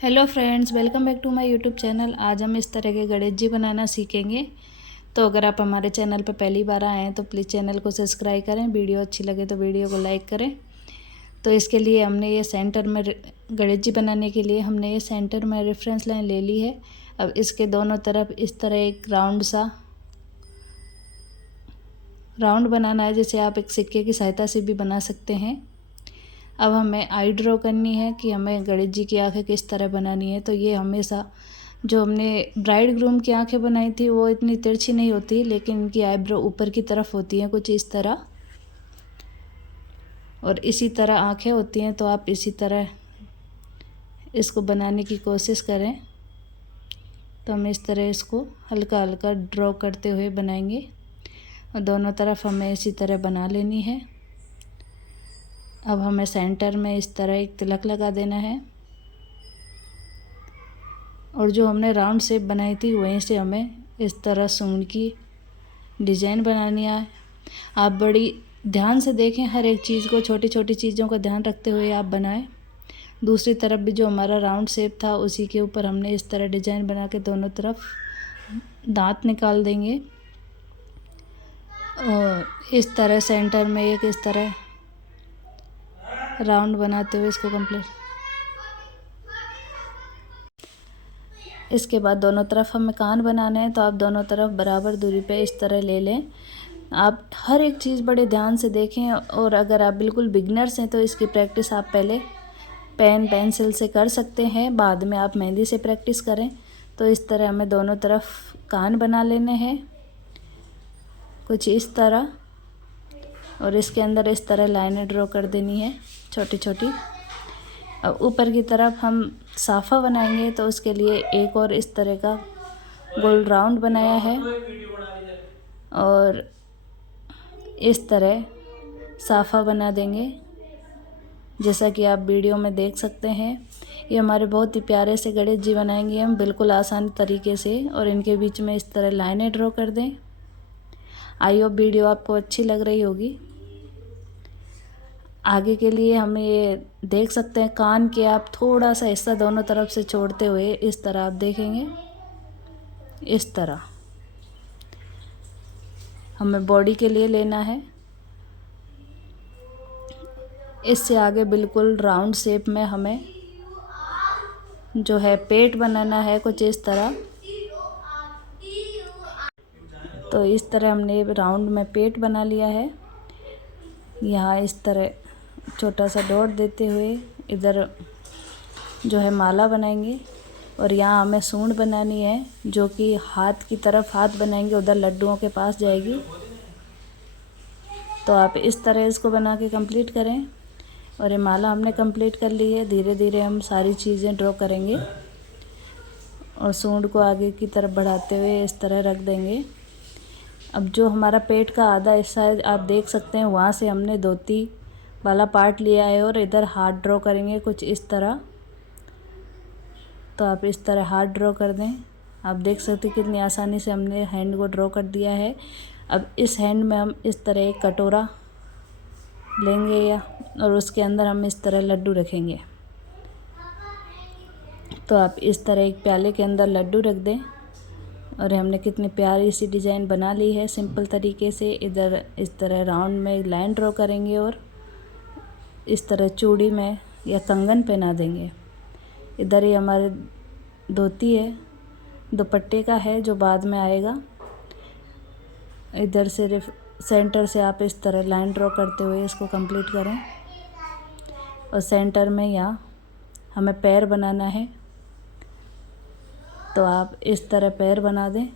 Hello friends, welcome back to my YouTube channel. आज हम इस तरह के गणेश जी बनाना सीखेंगे। तो अगर आप हमारे चैनल पर पहली बार आए हैं तो प्लीज़ चैनल को सब्सक्राइब करें। वीडियो अच्छी लगे तो वीडियो को लाइक करें। तो इसके लिए हमने ये सेंटर में गणेश जी बनाने के लिए हमने ये सेंटर में रेफरेंस लाइन ले ली है। अब इसके दोनों तरफ इस तरह एक राउंड बनाना है, जैसे आप एक सिक्के की सहायता से भी बना सकते हैं। अब हमें आई ड्रॉ करनी है कि हमें गणेश जी की आंखें किस तरह बनानी है। तो ये हमेशा जो हमने ब्राइड ग्रूम की आंखें बनाई थी वो इतनी तिरछी नहीं होती, लेकिन इनकी आईब्रो ऊपर की तरफ होती हैं कुछ इस तरह, और इसी तरह आंखें होती हैं। तो आप इसी तरह इसको बनाने की कोशिश करें। तो हम इस तरह इसको हल्का हल्का ड्रॉ करते हुए बनाएंगे और दोनों तरफ हमें इसी तरह बना लेनी है। अब हमें सेंटर में इस तरह एक तिलक लगा देना है, और जो हमने राउंड शेप बनाई थी वहीं से हमें इस तरह सूंड की डिज़ाइन बनानी है। आप बड़ी ध्यान से देखें, हर एक चीज़ को, छोटी छोटी चीज़ों का ध्यान रखते हुए आप बनाएं। दूसरी तरफ भी जो हमारा राउंड शेप था उसी के ऊपर हमने इस तरह डिज़ाइन बना के दोनों तरफ दांत निकाल देंगे, और इस तरह सेंटर में एक इस तरह राउंड बनाते हुए इसको कंप्लीट। इसके बाद दोनों तरफ हमें कान बनाने हैं, तो आप दोनों तरफ बराबर दूरी पे इस तरह ले लें। आप हर एक चीज़ बड़े ध्यान से देखें, और अगर आप बिल्कुल बिगनर्स हैं तो इसकी प्रैक्टिस आप पहले पेन पेंसिल से कर सकते हैं, बाद में आप मेहंदी से प्रैक्टिस करें। तो इस तरह हमें दोनों तरफ कान बना लेने हैं कुछ इस तरह, और इसके अंदर इस तरह लाइनें ड्रॉ कर देनी है छोटी छोटी। अब ऊपर की तरफ हम साफ़ा बनाएंगे, तो उसके लिए एक और इस तरह का गोल राउंड बनाया है, और इस तरह साफ़ा बना देंगे जैसा कि आप वीडियो में देख सकते हैं। ये हमारे बहुत ही प्यारे से गणेश जी बनाएंगे हम बिल्कुल आसान तरीके से, और इनके बीच में इस तरह लाइनें ड्रॉ कर दें। आई होप वीडियो आपको अच्छी लग रही होगी। आगे के लिए हम ये देख सकते हैं, कान के आप थोड़ा सा हिस्सा दोनों तरफ से छोड़ते हुए इस तरह आप देखेंगे। इस तरह हमें बॉडी के लिए लेना है। इससे आगे बिल्कुल राउंड शेप में हमें जो है पेट बनाना है कुछ इस तरह। तो इस तरह हमने राउंड में पेट बना लिया है। यहाँ इस तरह छोटा सा डॉट देते हुए इधर जो है माला बनाएंगे, और यहाँ हमें सूंड बनानी है जो कि हाथ की तरफ हाथ बनाएंगे, उधर लड्डुओं के पास जाएगी। तो आप इस तरह इसको बना के कंप्लीट करें, और ये माला हमने कंप्लीट कर ली है। धीरे धीरे हम सारी चीज़ें ड्रॉ करेंगे, और सूंड को आगे की तरफ बढ़ाते हुए इस तरह रख देंगे। अब जो हमारा पेट का आधा हिस्सा है आप देख सकते हैं, वहाँ से हमने धोती वाला पार्ट लिया है, और इधर हाथ ड्रॉ करेंगे कुछ इस तरह। तो आप इस तरह हाथ ड्रॉ कर दें। आप देख सकते हैं कितनी आसानी से हमने हैंड को ड्रॉ कर दिया है। अब इस हैंड में हम इस तरह एक कटोरा लेंगे और उसके अंदर हम इस तरह लड्डू रखेंगे। तो आप इस तरह एक प्याले के अंदर लड्डू रख दें, और हमने कितनी प्यारी सी डिज़ाइन बना ली है सिंपल तरीके से। इधर इस तरह राउंड में एक लाइन ड्रॉ करेंगे, और इस तरह चूड़ी में या कंगन पहना देंगे। इधर ही हमारे धोती है, दुपट्टे का है जो बाद में आएगा। इधर सिर्फ सेंटर से आप इस तरह लाइन ड्रॉ करते हुए इसको कंप्लीट करें, और सेंटर में यहाँ हमें पैर बनाना है। तो आप इस तरह पैर बना दें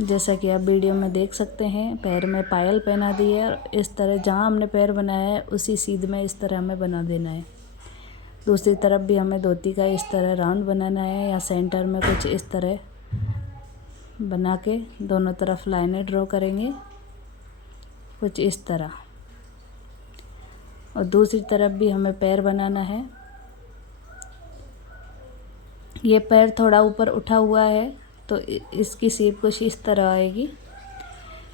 जैसा कि आप वीडियो में देख सकते हैं। पैर में पायल पहना दी है, और इस तरह जहाँ हमने पैर बनाया है उसी सीध में इस तरह हमें बना देना है। दूसरी तरफ भी हमें धोती का इस तरह राउंड बनाना है, या सेंटर में कुछ इस तरह बना के दोनों तरफ लाइनें ड्रॉ करेंगे कुछ इस तरह। और दूसरी तरफ भी हमें पैर बनाना है। ये पैर थोड़ा ऊपर उठा हुआ है, तो इसकी शेप कुछ इस तरह आएगी।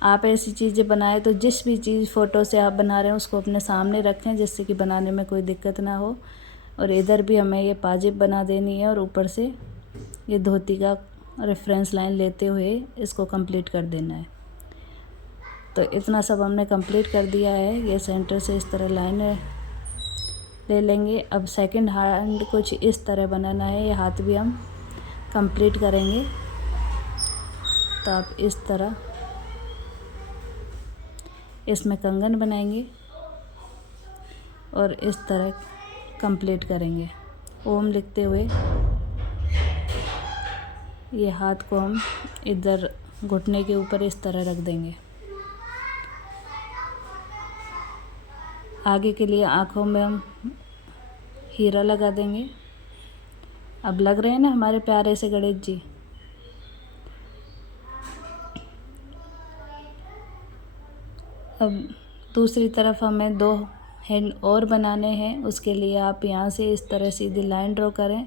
आप ऐसी चीज़ें बनाएं तो जिस भी चीज़ फ़ोटो से आप बना रहे हैं उसको अपने सामने रखें, जिससे कि बनाने में कोई दिक्कत ना हो। और इधर भी हमें ये पाजेब बना देनी है और ऊपर से ये धोती का रेफरेंस लाइन लेते हुए इसको कंप्लीट कर देना है। तो इतना सब हमने कंप्लीट कर दिया है। ये सेंटर से इस तरह लाइन ले लेंगे। अब सेकंड हैंड कुछ इस तरह बनाना है। ये हाथ भी हम कंप्लीट करेंगे। तो आप इस तरह इसमें कंगन बनाएंगे और इस तरह कंप्लीट करेंगे ओम लिखते हुए। ये हाथ को हम इधर घुटने के ऊपर इस तरह रख देंगे। आगे के लिए आँखों में हम हीरा लगा देंगे। अब लग रहे हैं ना हमारे प्यारे से गणेश जी। अब दूसरी तरफ हमें 2 हैंड और बनाने हैं। उसके लिए आप यहाँ से इस तरह सीधी लाइन ड्रॉ करें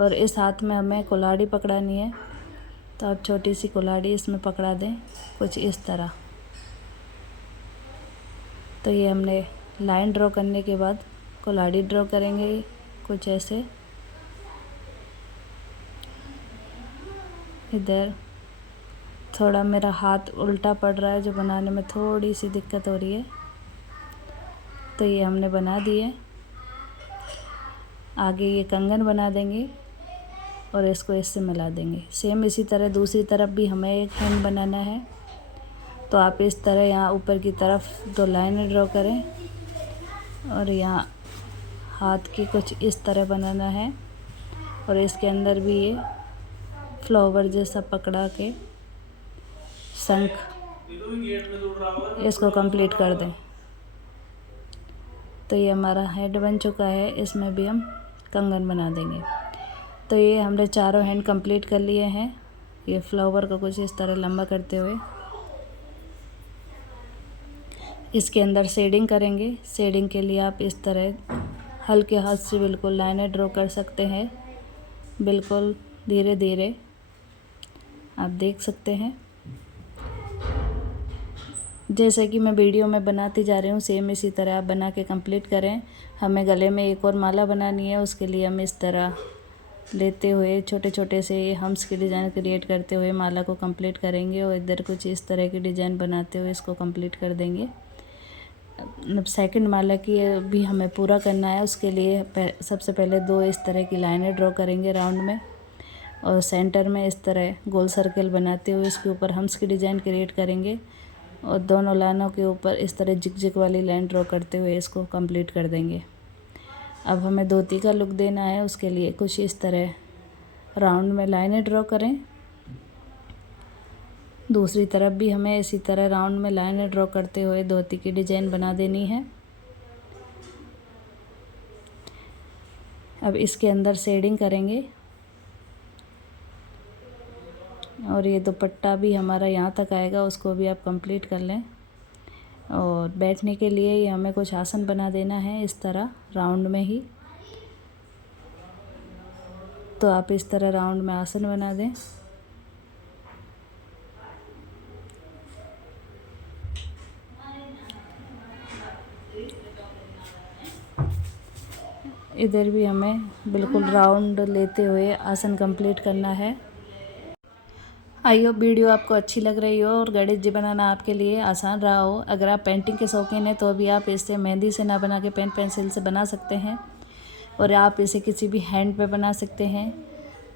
और इस हाथ में हमें कुल्हाड़ी पकड़ानी है। तो आप छोटी सी कुल्हाड़ी इसमें पकड़ा दें कुछ इस तरह। तो ये हमने लाइन ड्रॉ करने के बाद कुल्हाड़ी ड्रॉ करेंगे कुछ ऐसे। इधर थोड़ा मेरा हाथ उल्टा पड़ रहा है, जो बनाने में थोड़ी सी दिक्कत हो रही है। तो ये हमने बना दिए। आगे ये कंगन बना देंगे और इसको इससे मिला देंगे। सेम इसी तरह दूसरी तरफ भी हमें एक हैंड बनाना है। तो आप इस तरह यहाँ ऊपर की तरफ 2 लाइनें ड्रॉ करें और यहाँ हाथ की कुछ इस तरह बनाना है और इसके अंदर भी ये फ्लावर जैसा पकड़ा के शंख इसको कंप्लीट कर दें। तो ये हमारा हेड बन चुका है। इसमें भी हम कंगन बना देंगे। तो ये हमने चारों हैंड कंप्लीट कर लिए हैं। ये फ्लावर को कुछ इस तरह लंबा करते हुए इसके अंदर शेडिंग करेंगे। शेडिंग के लिए आप इस तरह हल्के हाथ से बिल्कुल लाइनें ड्रॉ कर सकते हैं, बिल्कुल धीरे धीरे आप देख सकते हैं। जैसे कि मैं वीडियो में बनाती जा रही हूँ सेम इसी तरह आप बना के कंप्लीट करें। हमें गले में एक और माला बनानी है। उसके लिए हम इस तरह लेते हुए छोटे छोटे से हम्स की डिज़ाइन क्रिएट करते हुए माला को कंप्लीट करेंगे और इधर कुछ इस तरह की डिज़ाइन बनाते हुए इसको कंप्लीट कर देंगे। अब सेकंड माला की भी हमें पूरा करना है। उसके लिए सबसे पहले 2 इस तरह की लाइनें ड्रॉ करेंगे राउंड में और सेंटर में इस तरह गोल सर्कल बनाते हुए इसके ऊपर हम्स की डिज़ाइन क्रिएट करेंगे और दोनों लाइनों के ऊपर इस तरह जिग जिग वाली लाइन ड्रॉ करते हुए इसको कंप्लीट कर देंगे। अब हमें धोती का लुक देना है। उसके लिए कुछ इस तरह राउंड में लाइनें ड्रॉ करें। दूसरी तरफ भी हमें इसी तरह राउंड में लाइनें ड्रॉ करते हुए धोती की डिज़ाइन बना देनी है। अब इसके अंदर शेडिंग करेंगे और ये दुपट्टा भी हमारा यहाँ तक आएगा, उसको भी आप कंप्लीट कर लें। और बैठने के लिए ये हमें कुछ आसन बना देना है इस तरह राउंड में ही। तो आप इस तरह राउंड में आसन बना दें। इधर भी हमें बिल्कुल राउंड लेते हुए आसन कंप्लीट करना है। आई होप वीडियो आपको अच्छी लग रही हो और गणेश जी बनाना आपके लिए आसान रहा हो। अगर आप पेंटिंग के शौकीन हैं तो भी आप इसे मेहंदी से ना बना के पेन पेंसिल से बना सकते हैं और आप इसे किसी भी हैंड पे बना सकते हैं।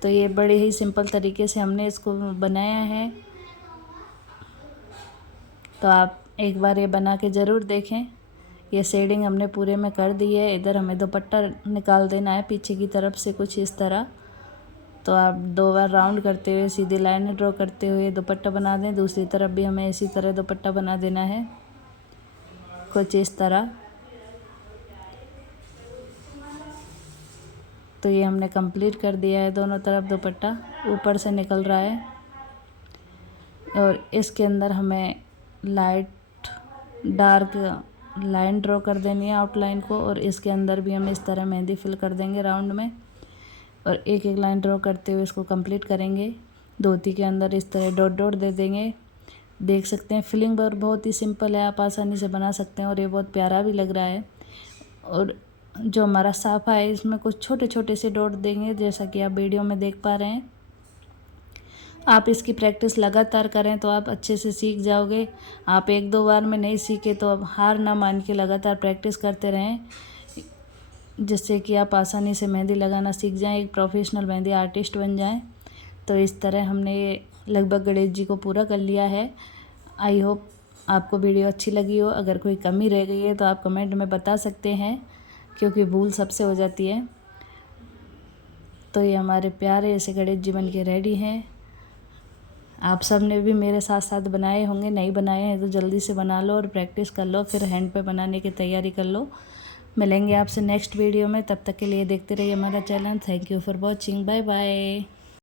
तो ये बड़े ही सिंपल तरीके से हमने इसको बनाया है। तो आप एक बार ये बना के ज़रूर देखें। ये शेडिंग हमने पूरे में कर दी है। इधर हमें दुपट्टा निकाल देना है पीछे की तरफ से कुछ इस तरह। तो आप 2 बार राउंड करते हुए सीधी लाइन ड्रॉ करते हुए दुपट्टा बना दें। दूसरी तरफ भी हमें इसी तरह दुपट्टा बना देना है कुछ इस तरह। तो ये हमने कंप्लीट कर दिया है। दोनों तरफ दुपट्टा ऊपर से निकल रहा है और इसके अंदर हमें लाइट डार्क लाइन ड्रॉ कर देनी है आउटलाइन को और इसके अंदर भी हम इस तरह मेहंदी फिल कर देंगे राउंड में और एक एक लाइन ड्रॉ करते हुए इसको कंप्लीट करेंगे। धोती के अंदर इस तरह डॉट डॉट दे देंगे देख सकते हैं फिलिंग बहुत ही सिंपल है, आप आसानी से बना सकते हैं और ये बहुत प्यारा भी लग रहा है। और जो हमारा साफा है इसमें कुछ छोटे छोटे से डॉट देंगे, जैसा कि आप वीडियो में देख पा रहे हैं। आप इसकी प्रैक्टिस लगातार करें तो आप अच्छे से सीख जाओगे। आप 1-2 बार में नहीं सीखे तो अब हार ना मान के लगातार प्रैक्टिस करते रहें, जिससे कि आप आसानी से मेहंदी लगाना सीख जाएं, एक प्रोफेशनल मेहंदी आर्टिस्ट बन जाएं। तो इस तरह हमने ये लगभग गणेश जी को पूरा कर लिया है। आई होप आपको वीडियो अच्छी लगी हो। अगर कोई कमी रह गई है तो आप कमेंट में बता सकते हैं, क्योंकि भूल सबसे हो जाती है। तो ये हमारे प्यारे ऐसे गणेश जी बन के रेडी हैं। आप सब ने भी मेरे साथ साथ बनाए होंगे, नहीं बनाए हैं तो जल्दी से बना लो और प्रैक्टिस कर लो, फिर हैंड पे बनाने की तैयारी कर लो। मिलेंगे आपसे नेक्स्ट वीडियो में, तब तक के लिए देखते रहिए हमारा channel. Thank you for watching, bye bye.